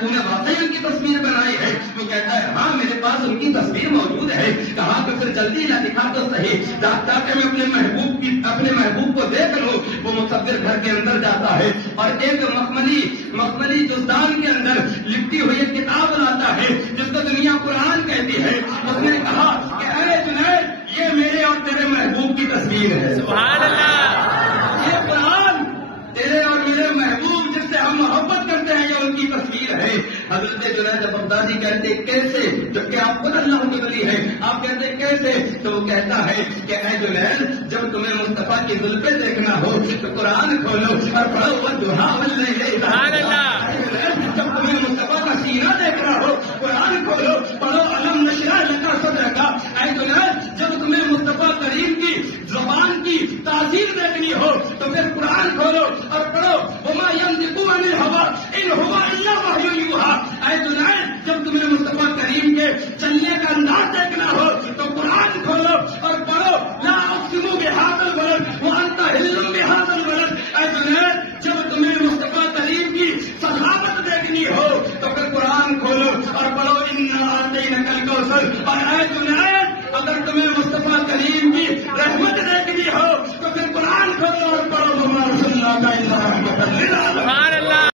تو نے واقعی ان کی تصویر بنائی ہے؟ تو کہتا ہے ہاں میرے پاس ان کی تصویر موجود ہے. کہا تو پھر جلدی نہ دکھا تو صحیح, تاکہ میں اپنے محبوب کو دیکھ لوں. وہ مصور گھر کے اندر جاتا ہے اور ایک مخملی جزدان کے اندر لپٹی ہوئی ایک کتاب لاتا ہے جس کو دنیا قرآن کہتی ہے. اس نے کہا کہ اے جنید یہ میرے اور تیرے محبوب کی تصویر ہے. سبحان اللہ. یہ قرآن تیرے اور میرے محبوب جس سے ہم محبت کرتے ہیں یہ ان کی تصویر ہے. حضرت جنید بغدادی کہتے کیسے, جبکہ آپ خود اللہ کے ولی ہیں, آپ کہتے کیسے؟ تو وہ کہتا ہے کہ اے جنید جب تمہیں مصطفیٰ کی زلفیں دیکھنا ہو تو قرآن کھولو اور پڑھو والضحیٰ واللیل. سبحان اللہ. جب تمہیں مصطفیٰ کا سینہ دیکھنا ہو قرآن کھولو پڑھو الم نشرح لک صدرک. اے جنید جب تمہیں مصطفیٰ کریم کی زبان کی تاثیر دیکھنی ہو تو پھر قرآن کھولو اور پڑھو وما ینطق عن الهوى ان هو الا وحی یوحی. اے جنید جب تمہیں مصطفیٰ کریم کے چلنے کا انداز دیکھنا ہو تو قرآن کھولو اور پڑھو لا اقسم بهذا البلد وانت حل بهذا البلد. اے جنید جب تمہیں مصطفیٰ کریم کی صحابت دیکھنی ہو تو پھر قرآن کھولو اور پڑھو انا اعطیناک الکوثر. اور اے جنید اگر تمہیں